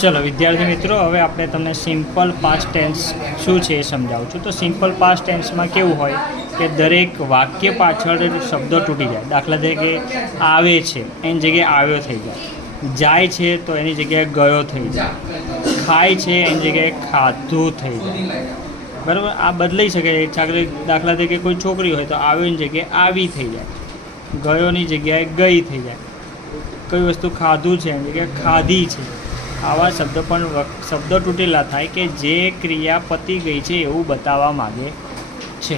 ચલો વિદ્યાર્થી મિત્રો, હવે આપણે તમને સિમ્પલ પાસ્ટ ટેન્સ શું છે એ સમજાવું છું. તો સિમ્પલ પાસ્ટ ટેન્સમાં કેવું હોય કે દરેક વાક્ય પાછળ શબ્દો તૂટી જાય. દાખલા તરીકે આવે છે એની જગ્યાએ આવ્યો થઈ જાય છે તો એની જગ્યાએ ગયો થઈ જાય, ખાય છે એની જગ્યાએ ખાધું થઈ જાય. બરાબર, આ બદલાઈ શકે. દાખલા તરીકે કોઈ છોકરી હોય તો આવ્યોની જગ્યાએ આવી થઈ જાય, ગયોની જગ્યાએ ગઈ થઈ જાય, કઈ વસ્તુ ખાધું છે એની જગ્યાએ ખાધી છે. આવા શબ્દો તૂટેલા થાય કે જે ક્રિયા પતી ગઈ છે એવું બતાવવા માગે છે.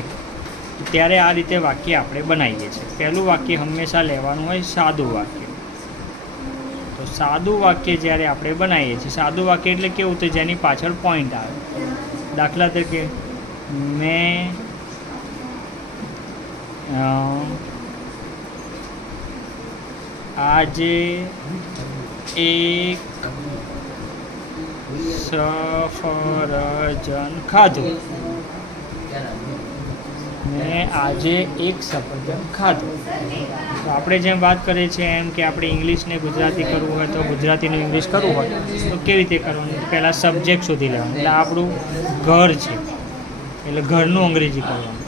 ત્યારે આ રીતે વાક્ય આપણે બનાવીએ છીએ. પહેલું વાક્ય હંમેશા લેવાનું હોય સાદું વાક્ય. તો સાદું વાક્ય જ્યારે આપણે બનાવીએ છીએ, સાદું વાક્ય એટલે કેવું તો જેની પાછળ પોઈન્ટ આવે. દાખલા તરીકે મેં આજે એક સફરજન ખાધું. મેં આજે એક સફરજન ખાધું. તો આપણે જેમ વાત કરીએ છીએ એમ કે આપણે ઇંગ્લિશને ગુજરાતી કરવું હોય તો ગુજરાતીનું ઇંગ્લિશ કરવું હોય તો કેવી રીતે કરવાનું? પહેલાં સબ્જેક્ટ શોધી લેવાનું. એટલે આપણું ઘર છે એટલે ઘરનું અંગ્રેજી કરવાનું.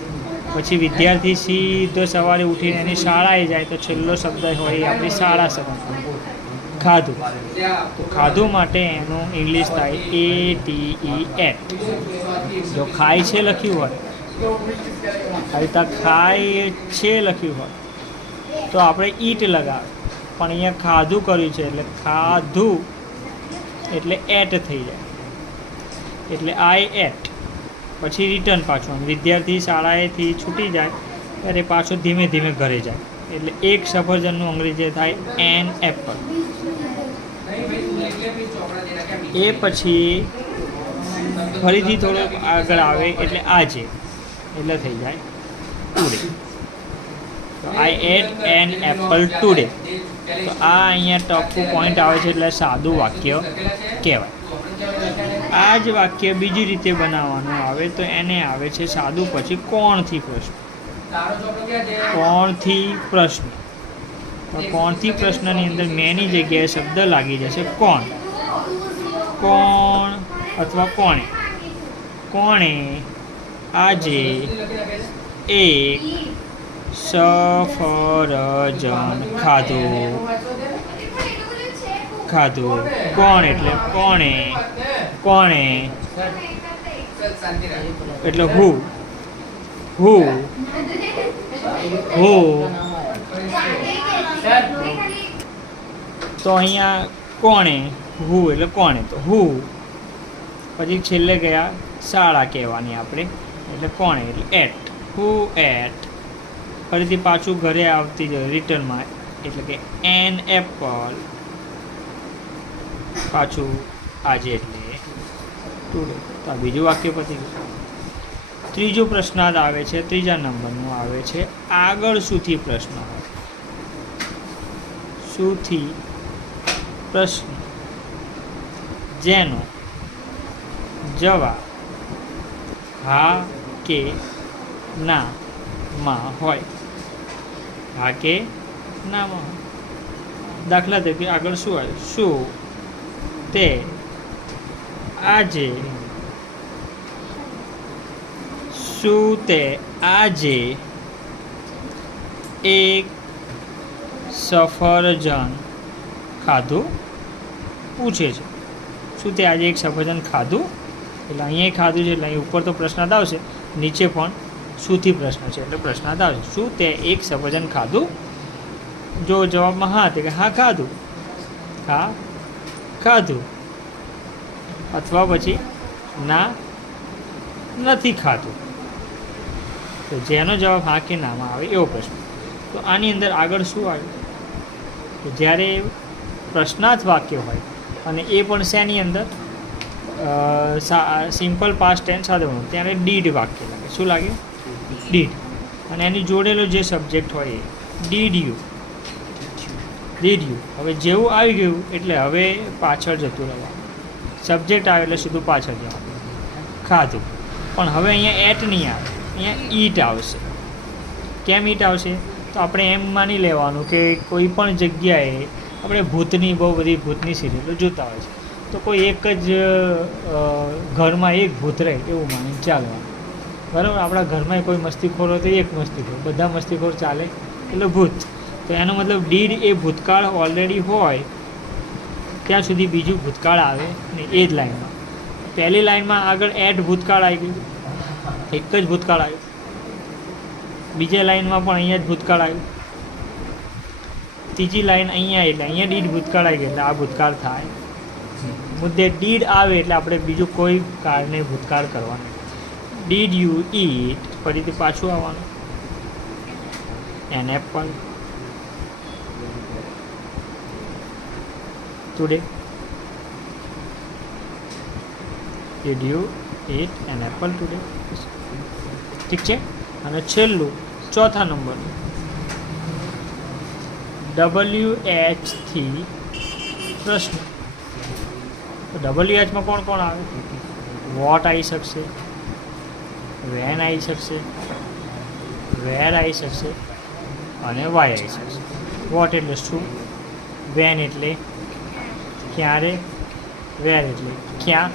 પછી વિદ્યાર્થી સીધો સવારે ઉઠીને એની શાળાએ જાય તો છેલ્લો શબ્દ હોય એ આપણી શાળા શબ્દ ખાધું. તો ખાધું માટે એનું ઇંગ્લિશ થાય ATE. જો ખાય છે લખ્યું હોય, આવી રીતે ખાય છે લખ્યું હોય તો આપણે ઈટ લગાવે, પણ અહીંયા ખાધું કર્યું છે એટલે ખાધું એટલે એટ થઈ જાય, એટલે I એટ. પછી રિટર્ન પાછું. વિદ્યાર્થી શાળાએથી છૂટી જાય ત્યારે પાછો ધીમે ધીમે ઘરે જાય એટલે એક સફરજનનું અંગ્રેજી થાય એન એપલ. એ પછી ફરીથી થોડોક આગળ આવે એટલે આજે એટલે થઈ જાય ટુડે. તો I ate an apple today. તો આ અહીંયા ટપું પોઈન્ટ આવે છે એટલે સાદું વાક્ય કહેવાય. આ જ વાક્ય બીજી રીતે બનાવવાનું આવે તો એને આવે છે સાદું પછી કોણથી પ્રશ્ન. કોણથી પ્રશ્ન. તો કોણથી પ્રશ્નની અંદર મેંની જગ્યાએ શબ્દ લાગી જશે કોણ. કોણ અથવા કોણે. કોણે આજે એક સફરજન ખાધું. કોણ એટલે કોણે. કોણે એટલે હુ. તો અહીંયા કોણે, હુ એટલે કોણે. તો હુ પછી છેલ્લે ગયા શાળા કહેવાની આપણે એટલે કોણે એટલે એટ. Who at. ફરીથી પાછું ઘરે આવતી જાય રિટર્નમાં એટલે કે એન એપલ. પાછું આજે એટલે ટુડે. તો આ બીજું વાક્ય પતી ગયું. ત્રીજો પ્રશ્નાર્થ આવે છે, ત્રીજા નંબરનું આવે છે આગળ શુંથી પ્રશ્ન હોય. શુંથી પ્રશ્ન જેનો જવાબ હા કે ના માં હોય. હા કે નામાં હોય. દાખલા તરીકે આગળ શું આવે? શું તે આજે. શું તે આજે એક સફરજન ખાધું? પૂછે છે શું તે આજે એક સફરજન ખાધું? એટલે અહીંયા ખાધું છે એટલે અહીં ઉપર તો પ્રશ્નાર્થ આવશે, નીચે પણ શુંથી પ્રશ્ન છે એટલે પ્રશ્નાર્થ આવશે. શું તે એક સફરજન ખાધું? જો જવાબમાં હા તે કે હા ખાધું. હા ખાધું. અથવા પછી ના નથી ખાધું. તો જેનો જવાબ હા કે નામાં આવે એવો પ્રશ્ન. તો આની અંદર આગળ શું આવે? તો જ્યારે પ્રશ્નાર્થ વાક્ય હોય અને એ પણ શેની અંદર સિમ્પલ પાસ્ટ ટેન્સ સાથે હોય ત્યારે ડીડ વાક્ય લાગે. શું લાગે? ડીડ. અને એની જોડેલો જે સબ્જેક્ટ હોય એ ડીડ યુ. હવે જેવું આવી ગયું એટલે હવે પાછળ જતું રહેવાનું. સબ્જેક્ટ આવે એટલે સીધું પાછળ જવાનું. ખાધું. પણ હવે અહીંયા એટ નહીં આવે, અહીંયા ઈટ આવશે. કેમ ઈટ આવશે? તો આપણે એમ માની લેવાનું કે કોઈ પણ જગ્યાએ આપણે ભૂતની બહુ બધી ભૂતની સિરિયલો જોતા હોય છે. તો કોઈ એક જ ઘરમાં એક ભૂત રહે એવું માની ચાલવાનું. બરાબર, આપણા ઘરમાં કોઈ મસ્તીખોર હોય તો એક મસ્તીખોર, બધા મસ્તીખોર ચાલે એટલે ભૂત. તો એનો મતલબ ડીડ એ ભૂતકાળ ઓલરેડી હોય ત્યાં સુધી બીજું ભૂતકાળ આવે ને એ જ લાઈનમાં. પહેલી લાઈનમાં આગળ એટ ભૂતકાળ આવી ગયું, એક જ ભૂતકાળ આવ્યું. બીજા લાઈનમાં પણ અહીંયા જ ભૂતકાળ આવ્યું. ત્રીજી લાઈન અહીંયા એટલે અહીંયા ડીડ ભૂતકાળ આવી ગયું એટલે આ ભૂતકાળ થાય. મુદ્દે ડીડ આવે એટલે આપણે બીજું કોઈ કાળને ભૂતકાળ કરવાનું. ડીડ યુ ઈટ ફરીથી પાછું આવવાનું. N apple today. Did you eat an apple today. ઠીક છે. અને છેલ્લું ચોથા નંબરનું WH થી પ્રશ્ન. તો WH માં કોણ કોણ આવે? વોટ આવી શકશે, વેન આવી શકશે, વેર આવી શકશે અને વાય આવી શકશે. વોટ એટલે શું, વેન એટલે ક્યારે, વેર એટલે ક્યાં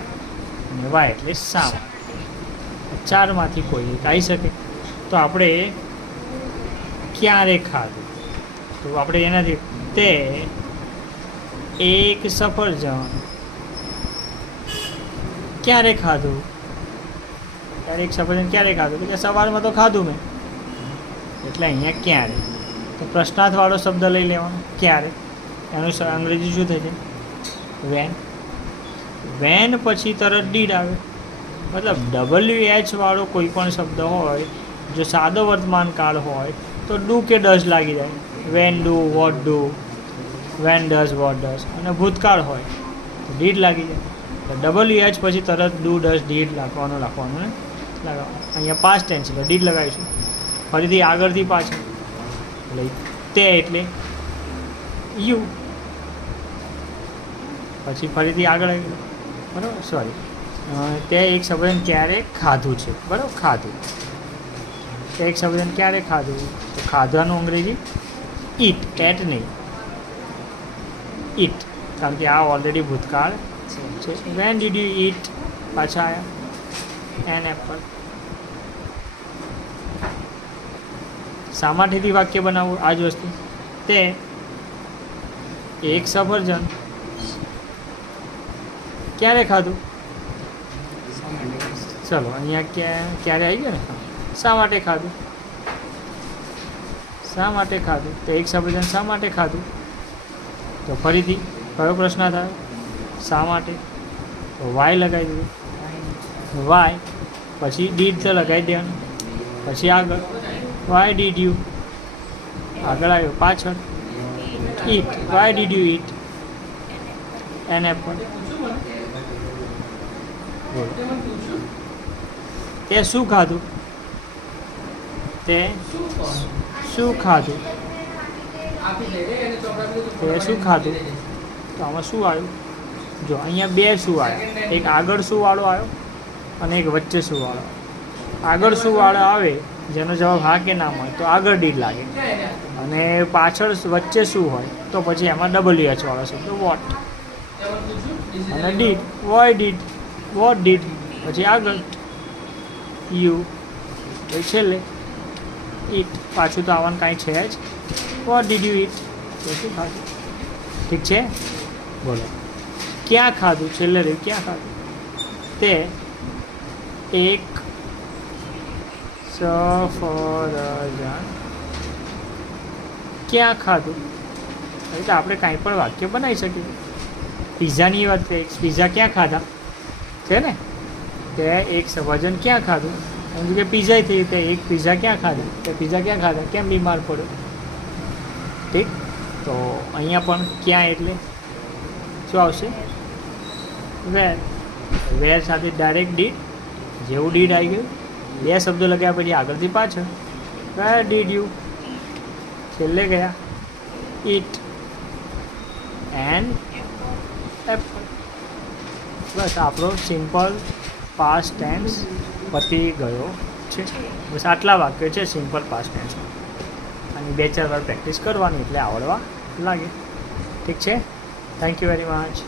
અને વાય એટલે શા માટે. ચારમાંથી કોઈ એક આવી શકે. તો આપણે ક્યારે ખાધું, તો આપણે એનાથી તે એક સફરજન ક્યારે ખાધું, ત્યારે એક સફરજન ક્યારે ખાધું કે સવારમાં તો ખાધું મેં, એટલે અહીંયા ક્યારે. તો પ્રશ્નાર્થવાળો શબ્દ લઈ લેવાનો ક્યારે. એનું અંગ્રેજી શું થઈ જાય? વેન. વેન પછી તરત ડીડ આવે. મતલબ WH વાળો કોઈ પણ શબ્દ હોય, જો સાદો વર્તમાન કાળ હોય તો ડુ કે ડઝ લાગી જાય. When do, what do, when does, what does. અને ભૂતકાળ હોય તો ડીડ લાગી જાય. તો WH પછી તરત ડુ, ડઝ, ડીડ લખવાનું ને લગાવવાનું. અહીંયા પાસ્ટ ટેન્સ એટલે ડીડ લગાવીશું. ફરીથી આગળથી પાછળ એટલે તે એટલે યુ. પછી ફરીથી આગળ આવી ગયું. બરાબર, સોરી, તે એક સફરજન ક્યારે ખાધું છે. બરાબર, ખાધું. તે એક સફરજન ક્યારે ખાધું, તો ખાધવાનું અંગ્રેજી ઈટ. એટ નહીં, ઈટ, કારણ કે આ ઓલરેડી ભૂતકાળ છે. વેન ડીડ યુ ઈટ, પાછા આવ્યા એન એપલ. શા માટેથી વાક્ય બનાવવું આ જ વસ્તુ. તે એક સફરજન ક્યારે ખાધું. ચલો અહીંયા ક્યારે આવી ગયો ને, શા માટે ખાધું. શા માટે ખાધું, તો એક સફરજન શા માટે ખાધું. તો ફરીથી કયો પ્રશ્ન થાય, શા માટે. તો વાય લગાવી દીધું. વાય પછી ડીડ તો લગાવી દેવાનું. પછી આગળ વાય ડીડ યુ, આગળ આવ્યો પાછળ eat. Why did you eat an apple. તે શું ખાધું, તે શું ખાધું, તે શું ખાધું. તો આમાં શું આવ્યું, જો અહીંયા બે શું આવ્યા, એક આગળ શું વાળો આવ્યો અને એક વચ્ચે શું વાળો. આગળ શું વાળો આવે જેનો જવાબ હા કે ના હોય તો આગળ ડીડ લાગે, અને પાછળ વચ્ચે શું હોય તો પછી એમાં WH વાળો શબ્દ વોટ. અને did, why did, what did, પછી આગળ યુ, પછી છેલ્લે ઈટ. પાછું તો આવવાનું કાંઈ છે જ. વોટ ડીડ યુ ઈટ, તો શું ખાધું. ઠીક છે, બોલો. ક્યાં ખાધું, છેલ્લે રહ્યું ક્યાં ખાધું. તે એક સફરજન ક્યાં ખાધું. એટલે આપણે કાંઈ પણ વાક્ય બનાવી શકીએ. પિઝાની વાત કરીએ, પિઝા ક્યાં ખાધા છે ને, તે એક સફરજન ક્યાં ખાધું. એમ કે પિઝા થઈ તે એક પિઝા ક્યાં ખાધું, તે પિઝા ક્યાં ખાધા, કેમ બીમાર પડ્યો. ઠીક, તો અહીંયા પણ ક્યાં એટલે શું આવશે, વેર. વેર સાથે ડાયરેક્ટ ડીડ, જેવું ડીડ આવી ગયું બે શબ્દો લગાવ્યા પછી આગળથી પાછળ. વેર ડીડ યુ, છેલ્લે ગયા ઈટ એન્ડ એપલ. બસ આપણો સિમ્પલ પાસ્ટ ટેન્સ પતી ગયો છે. બસ આટલા વાક્યો છે સિમ્પલ પાસ્ટ ટેન્સમાં. અને 2-4 વાર પ્રેક્ટિસ કરવાની એટલે આવડવા લાગે. ઠીક છે, થેન્ક યુ વેરી મચ.